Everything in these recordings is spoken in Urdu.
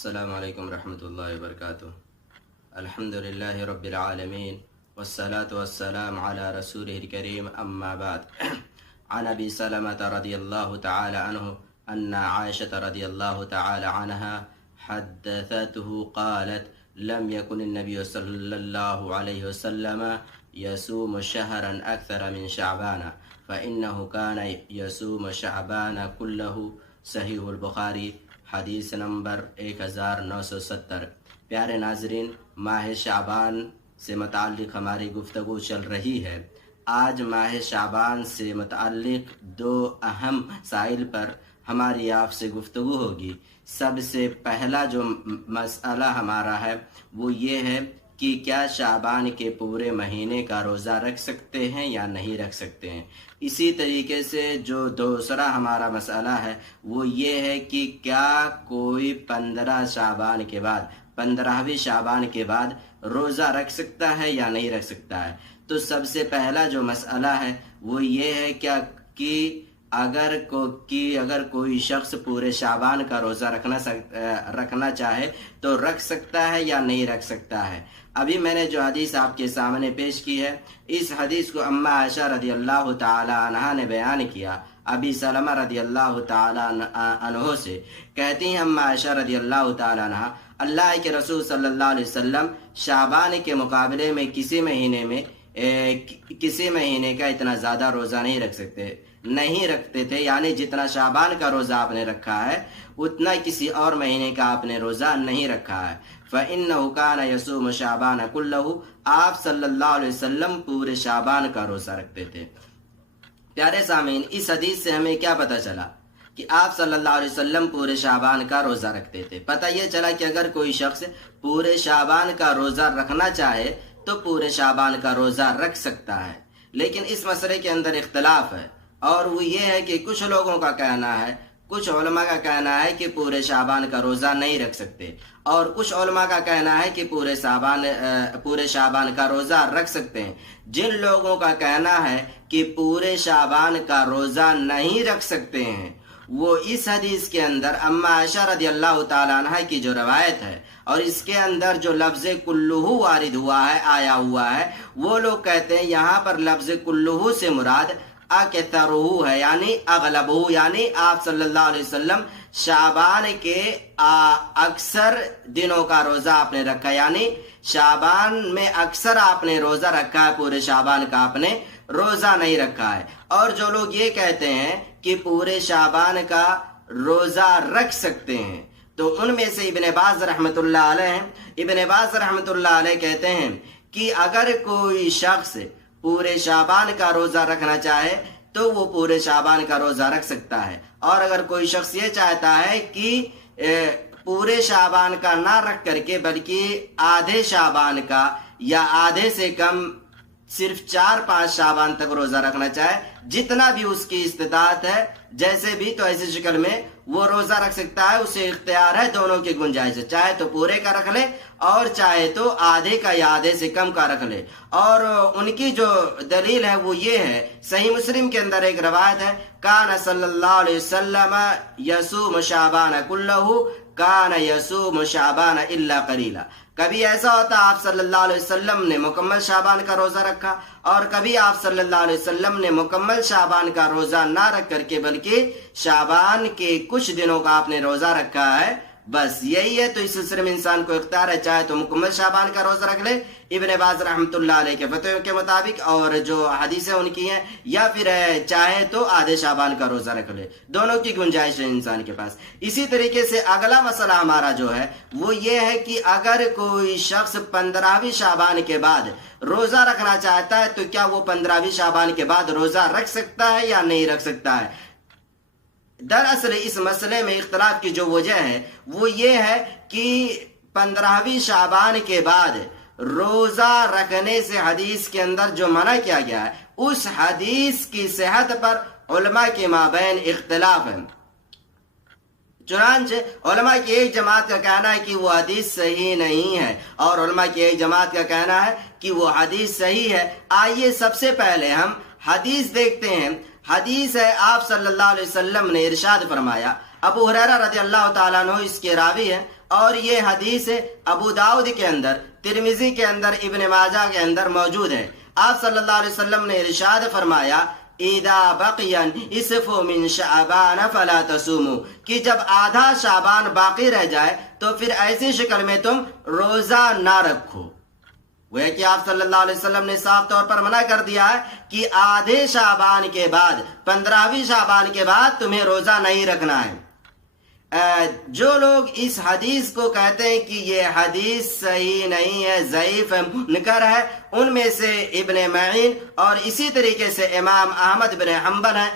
السلام علیکم ورحمۃ اللہ وبرکاتہ۔ الحمد للہ رب العالمین والصلاة والسلام علی رسولہ الکریم، اما بعد۔ عن ابی سلمۃ رضی اللہ تعالی عنہ ان عائشۃ رضی اللہ تعالی عنہا حدثته قالت لم يكن النبي صلی اللہ علیہ وسلم يصوم شهرا اکثر من شعبان فإنه كان يصوم شعبان كله۔ صحیح البخاری حدیث نمبر 1970۔ پیارے ناظرین، ماہ شعبان سے متعلق ہماری گفتگو چل رہی ہے۔ آج ماہ شعبان سے متعلق دو اہم مسائل پر ہماری آپ سے گفتگو ہوگی۔ سب سے پہلا جو مسئلہ ہمارا ہے وہ یہ ہے کہ کیا شعبان کے پورے مہینے کا روزہ رکھ سکتے ہیں یا نہیں رکھ سکتے ہیں۔ اسی طریقے سے جو دوسرا ہمارا مسئلہ ہے وہ یہ ہے کہ کیا کوئی 15 شعبان کے بعد 15ویں شعبان کے بعد روزہ رکھ سکتا ہے یا نہیں رکھ سکتا ہے۔ تو سب سے پہلا جو مسئلہ ہے وہ یہ ہے کہ اگر کوئی شخص پورے شعبان کا روزہ رکھنا چاہے تو رکھ سکتا ہے یا نہیں رکھ سکتا ہے۔ ابھی میں نے جو حدیث آپ کے سامنے پیش کی ہے، اس حدیث کو اما عائشہ رضی اللہ تعالی عنہا نے بیان کیا۔ ابی سلمہ رضی اللہ تعالی عنہ سے کہتی ہیں اما عائشہ رضی اللہ تعالی عنہا، اللہ کے رسول صلی اللہ علیہ وسلم شعبان کے مقابلے میں کسی مہینے کا اتنا زیادہ روزہ نہیں رکھتے تھے، یعنی جتنا شعبان کا روزہ آپ نے رکھا ہے اتنا کسی اور مہینے کا آپ نے روزہ نہیں رکھا ہے۔ فَإِنَّهُ كَانَ يَصُومُ شَعْبَانَ كُلَّهُ، آپ صلی اللہ علیہ وسلم پورے شعبان کا روزہ رکھتے تھے۔ پیارے سامعین، اس حدیث سے ہمیں کیا پتہ چلا کہ آپ صلی اللہ علیہ وسلم پورے شعبان کا روزہ رکھتے تھے۔ پتہ یہ چلا کہ اگر کوئی شخص پورے شعبان کا روزہ رکھنا چاہے تو پورے شعبان کا روزہ رکھ سکتا ہے، لیکن اس مسئلے کے اندر اختلاف ہے، اور وہ یہ ہے کہ کچھ لوگوں کا کہنا ہے، کچھ علماء کا کہنا ہے کہ پورے شعبان کا روزہ نہیں رکھ سکتے، اور کچھ علماء کا کہنا ہے کہ پورے شعبان کا روزہ رکھ سکتے ہیں۔ جن لوگوں کا کہنا ہے کہ پورے شعبان کا روزہ نہیں رکھ سکتے ہیں، وہ اس حدیث کے اندر اما عائشہ رضی اللہ تعالی عنہ کی جو روایت ہے اور اس کے اندر جو لفظ کلہ وارد آیا ہوا ہے، وہ لوگ کہتے ہیں یہاں پر لفظ کلہ سے مراد اکثرہ ہے، یعنی اغلبہ، یعنی آپ صلی اللہ علیہ وسلم شعبان کے اکثر دنوں کا روزہ آپ نے رکھا، یعنی شعبان میں اکثر آپ نے روزہ رکھا ہے، پورے شعبان کا آپ نے روزہ نہیں رکھا ہے۔ اور جو لوگ یہ کہتے ہیں کہ پورے شعبان کا روزہ رکھ سکتے ہیں، تو ان میں سے ابن باز رحمۃ اللہ علیہ کہتے ہیں کہ اگر کوئی شخص پورے شعبان کا روزہ رکھنا چاہے تو وہ پورے شعبان کا روزہ رکھ سکتا ہے، اور اگر کوئی شخص یہ چاہتا ہے کہ پورے شعبان کا نہ رکھ کر کے بلکہ آدھے شعبان کا یا آدھے سے کم صرف 4-5 شعبان تک روزہ رکھنا چاہے، جتنا بھی اس کی استطاعت ہے، جیسے بھی، تو ایسی شکل میں وہ روزہ رکھ سکتا ہے، اسے اختیار ہے، دونوں کی گنجائش ہے، چاہے تو پورے کا رکھ لے اور چاہے تو آدھے کا یا آدھے سے کم کا رکھ لے۔ اور ان کی جو دلیل ہے وہ یہ ہے، صحیح مسلم کے اندر ایک روایت ہے، کان صلی اللہ علیہ وسلم یصوم شعبان کلہ کان یصوم شعبان الا قلیلا۔ کبھی ایسا ہوتا آپ صلی اللہ علیہ وسلم نے مکمل شعبان کا روزہ رکھا، اور کبھی آپ صلی اللہ علیہ وسلم نے مکمل شعبان کا روزہ نہ رکھ کر کے بلکہ شعبان کے کچھ دنوں کا آپ نے روزہ رکھا ہے، بس یہی ہے۔ تو اس سلسلے میں انسان کو اختیار ہے، چاہے تو مکمل شعبان کا روزہ رکھ لے ابن باز رحمۃ اللہ علیہ کے فتوے کے مطابق اور جو حدیثیں ان کی ہیں، یا پھر چاہے تو آدھے شعبان کا روزہ رکھ لے، دونوں کی گنجائش ہے انسان کے پاس۔ اسی طریقے سے اگلا مسئلہ ہمارا جو ہے وہ یہ ہے کہ اگر کوئی شخص 15ویں شعبان کے بعد روزہ رکھنا چاہتا ہے تو کیا وہ 15ویں شعبان کے بعد روزہ رکھ سکتا ہے یا نہیں رکھ سکتا ہے۔ دراصل اس مسئلے میں اختلاف کی جو وجہ ہے وہ یہ ہے کہ 15ویں شعبان کے بعد روزہ رکھنے سے حدیث کے اندر جو منع کیا گیا ہے، اس حدیث کی صحت پر علماء کے مابین اختلاف ہے۔ چنانچہ علماء کی ایک جماعت کا کہنا ہے کہ وہ حدیث صحیح نہیں ہے، اور علماء کی ایک جماعت کا کہنا ہے کہ وہ حدیث صحیح ہے۔ آئیے سب سے پہلے ہم حدیث دیکھتے ہیں۔ حدیث ہے، آپ صلی اللہ علیہ وسلم نے ارشاد فرمایا، ابو ہریرہ رضی اللہ تعالیٰ عنہ اس کے راوی ہیں، اور یہ حدیث ابو داؤد کے اندر، ترمذی کے اندر، ابن ماجہ کے اندر موجود ہے۔ آپ صلی اللہ علیہ وسلم نے ارشاد فرمایا اذا بقی نصف من شعبان فلا تصوموا، کہ جب آدھا شعبان باقی رہ جائے تو پھر ایسی شکل میں تم روزہ نہ رکھو۔ وہ ہے کہ آپ صلی اللہ علیہ وسلم نے صاف طور پر منع کر دیا ہے کہ آدھے شعبان کے بعد، 15ویں شعبان کے بعد تمہیں روزہ نہیں رکھنا ہے۔ جو لوگ اس حدیث کو کہتے ہیں کہ یہ حدیث صحیح نہیں ہے، ضعیف ہے، منکر ہے، ان میں سے ابن معین اور اسی طریقے سے امام احمد بن حنبل ہیں۔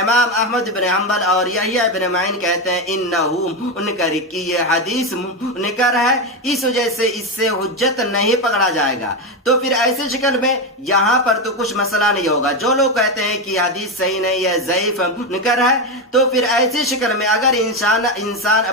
امام احمد بن حنبل اور یحییٰ بن معین کہتے ہیں انہو منکر، کہ یہ حدیث منکر ہے، اس وجہ سے اس سے حجت نہیں پکڑا جائے گا۔ تو پھر ایسی شکل میں یہاں پر تو کچھ مسئلہ نہیں ہوگا۔ جو لوگ کہتے ہیں کہ حدیث صحیح نہیں ہے، ضعیف ہے، منکر ہے، تو پھر ایسی شکل میں اگر انسان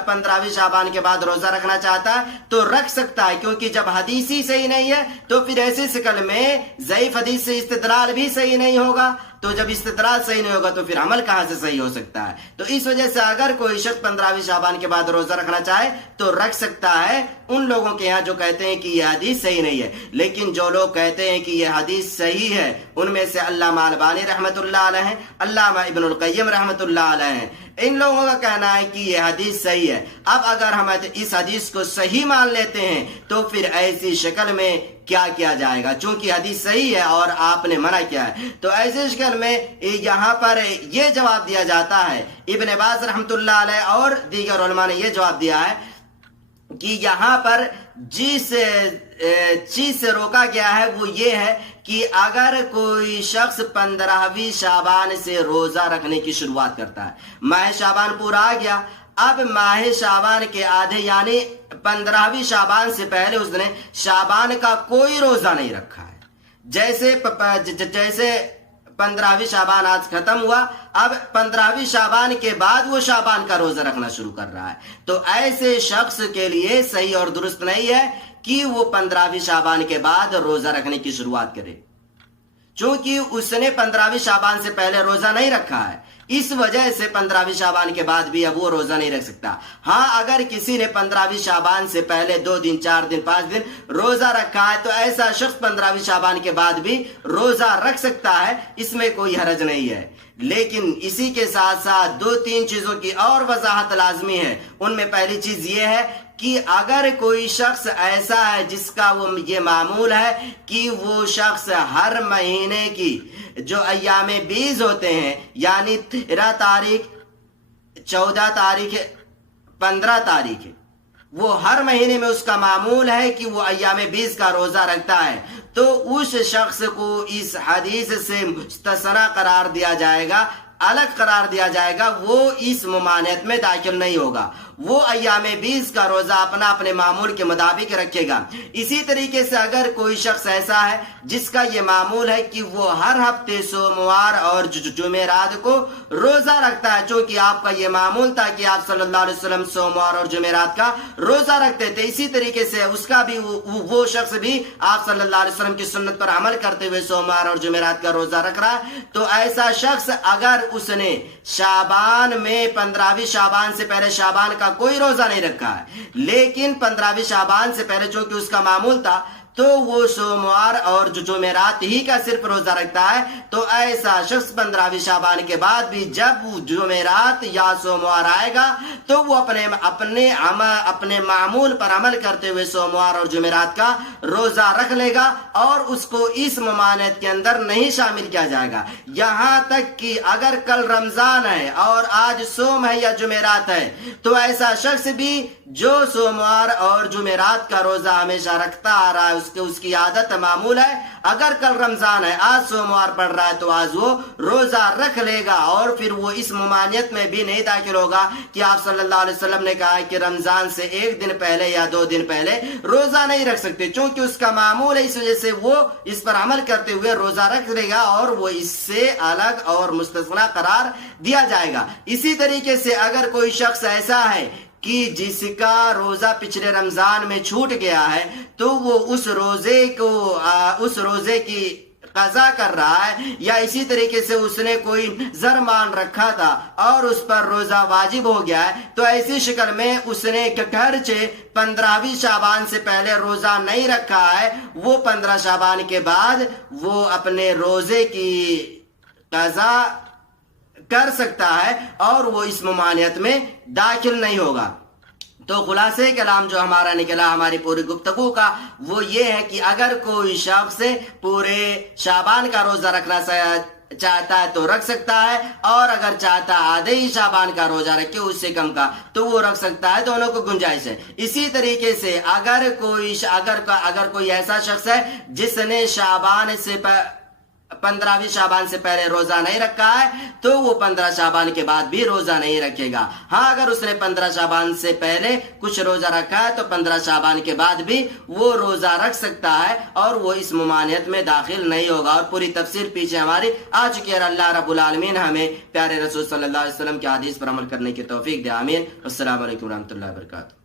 15ویں شعبان کے بعد روزہ رکھنا چاہتا ہے تو رکھ سکتا ہے، کیونکہ جب حدیث ہی صحیح نہیں ہے تو پھر ایسی شکل میں ضعیف حدیث سے استدلال بھی صحیح نہیں ہوگا۔ تو جب استدلال صحیح نہیں ہوگا تو پھر عمل کہاں سے صحیح ہو سکتا ہے؟ تو اس وجہ سے اگر کوئی شخص 15ویں شعبان کے بعد روزہ رکھنا چاہے تو رکھ سکتا ہے، ان لوگوں کے یہاں جو کہتے ہیں کہ یہ حدیث صحیح نہیں ہے۔ لیکن جو لوگ کہتے ہیں کہ یہ حدیث صحیح ہے، ان میں سے علامہ البانی رحمۃ اللہ علیہ ہیں، علامہ ابن القیم رحمۃ اللہ علیہ ہیں، ان لوگوں کا کہنا ہے کہ یہ حدیث صحیح ہے۔ اب اگر ہم اس حدیث کو صحیح مان لیتے ہیں تو پھر ایسی شکل میں کیا کیا جائے گا؟ چونکہ حدیث صحیح ہے اور آپ نے منع کیا ہے، تو ایسی شکل میں یہاں پر یہ جواب دیا جاتا ہے، ابن باز رحمۃ اللہ علیہ اور دیگر علماء نے یہ جواب دیا ہے کہ یہاں پر جس چیز سے روکا گیا ہے وہ یہ ہے کہ اگر کوئی شخص 15ویں شعبان سے روزہ رکھنے کی شروعات کرتا ہے، ماہ شعبان پورا آ گیا، اب ماہ شعبان کے آدھے یعنی 15ویں شعبان سے پہلے اس نے شعبان کا کوئی روزہ نہیں رکھا ہے، جیسے 15ویں شعبان آج ختم ہوا، اب 15ویں شعبان کے بعد وہ شعبان کا روزہ رکھنا شروع کر رہا ہے، تو ایسے شخص کے لیے صحیح اور درست نہیں ہے کہ وہ 15ویں شعبان کے بعد روزہ رکھنے کی شروعات کرے، چونکہ اس نے 15ویں شعبان سے پہلے روزہ نہیں رکھا ہے، اس وجہ سے 15ویں شعبان کے بعد بھی اب وہ روزہ نہیں رکھ سکتا۔ ہاں اگر کسی نے 15ویں شعبان سے پہلے 2 دن، 4 دن، 5 دن روزہ رکھا ہے تو ایسا شخص 15ویں شعبان کے بعد بھی روزہ رکھ سکتا ہے، اس میں کوئی حرج نہیں ہے۔ لیکن اسی کے ساتھ ساتھ 2-3 چیزوں کی اور وضاحت لازمی ہے۔ ان میں پہلی چیز یہ ہے کہ اگر کوئی شخص ایسا ہے جس کا وہ یہ معمول ہے کہ وہ شخص ہر مہینے کی جو ایام بیض ہوتے ہیں، یعنی 13 تاریخ، 14 تاریخ، 15 تاریخ، وہ ہر مہینے میں اس کا معمول ہے کہ وہ ایام بیض کا روزہ رکھتا ہے، تو اس شخص کو اس حدیث سے مستثنی قرار دیا جائے گا، الگ قرار دیا جائے گا، وہ اس ممانعت میں داخل نہیں ہوگا، وہ ایام بیض کا روزہ اپنے معمول کے مطابق رکھے گا۔ اسی طریقے سے اگر کوئی شخص ایسا ہے جس کا یہ معمول ہے کہ وہ ہر ہفتے سوموار اور جمعرات کو روزہ رکھتا ہے، چونکہ آپ کا یہ معمول تھا کہ آپ صلی اللہ علیہ وسلم سوموار اور جمعرات کا روزہ رکھتے تھے، اسی طریقے سے اس کا بھی وہ شخص بھی آپ صلی اللہ علیہ وسلم کی سنت پر عمل کرتے ہوئے سوموار اور جمعرات کا روزہ رکھ رہا ہے، تو ایسا شخص اگر اس نے شعبان میں 15ویں شعبان سے پہلے شعبان کا کوئی روزہ نہیں رکھا ہے، لیکن 15ویں شعبان سے پہلے چونکہ اس کا معمول تھا تو وہ سوموار اور جمعرات ہی کا صرف روزہ رکھتا ہے، تو ایسا شخص 15ویں شعبان کے بعد بھی جب جمعرات یا سوموار آئے گا تو وہ اپنے معمول پر عمل کرتے ہوئے سوموار اور جمعرات کا روزہ رکھ لے گا، اور اس کو اس ممانعت کے اندر نہیں شامل کیا جائے گا۔ یہاں تک کہ اگر کل رمضان ہے اور آج سوم ہے یا جمعرات ہے تو ایسا شخص بھی جو سوموار اور جمعرات کا روزہ ہمیشہ رکھتا آ رہا ہے، اس کی عادت معمول ہے، اگر کل رمضان ہے، آج سوموار پڑ رہا ہے تو آج وہ روزہ رکھ لے گا، اور پھر وہ اس ممانعت میں بھی نہیں داخل ہوگا کہ آپ صلی اللہ علیہ وسلم نے کہا ہے کہ رمضان سے 1 دن پہلے یا 2 دن پہلے روزہ نہیں رکھ سکتے، چونکہ اس کا معمول ہے، اس وجہ سے وہ اس پر عمل کرتے ہوئے روزہ رکھ لے گا اور وہ اس سے الگ اور مستثنی قرار دیا جائے گا۔ اسی طریقے سے اگر کوئی شخص ایسا ہے کہ جس کا روزہ پچھلے رمضان میں چھوٹ گیا ہے تو وہ اس روزے کی قضا کر رہا ہے، یا اسی طریقے سے اس نے کوئی زر مان رکھا تھا اور اس پر روزہ واجب ہو گیا ہے، تو ایسی شکل میں اس نے گرچہ 15ویں شعبان سے پہلے روزہ نہیں رکھا ہے، وہ 15 شعبان کے بعد وہ اپنے روزے کی قضا کر سکتا ہے اور وہ اس ممانعت میں داخل نہیں ہوگا۔ تو خلاصے کلام جو ہمارا نکلا ہماری پوری گفتگو کا وہ یہ ہے کہ اگر کوئی شخص پورے شعبان کا روزہ رکھنا چاہتا ہے تو رکھ سکتا ہے، اور اگر چاہتا آدھے ہی شعبان کا روزہ رکھے اس سے کم کا تو وہ رکھ سکتا ہے، دونوں کو گنجائش ہے۔ اسی طریقے سے اگر کوئی ایسا شخص ہے جس نے 15ویں شعبان سے پہلے روزہ نہیں رکھا ہے تو وہ 15 شعبان کے بعد بھی روزہ نہیں رکھے گا۔ ہاں اگر اس نے 15 شعبان سے پہلے کچھ روزہ رکھا ہے تو 15 شعبان کے بعد بھی وہ روزہ رکھ سکتا ہے اور وہ اس ممانعت میں داخل نہیں ہوگا، اور پوری تفصیل پیچھے ہماری آ چکی ہے۔ اللہ رب العالمین ہمیں پیارے رسول صلی اللہ علیہ وسلم کی حدیث پر عمل کرنے کی توفیق دے، آمین۔ السلام علیکم ورحمۃ اللہ وبرکاتہ۔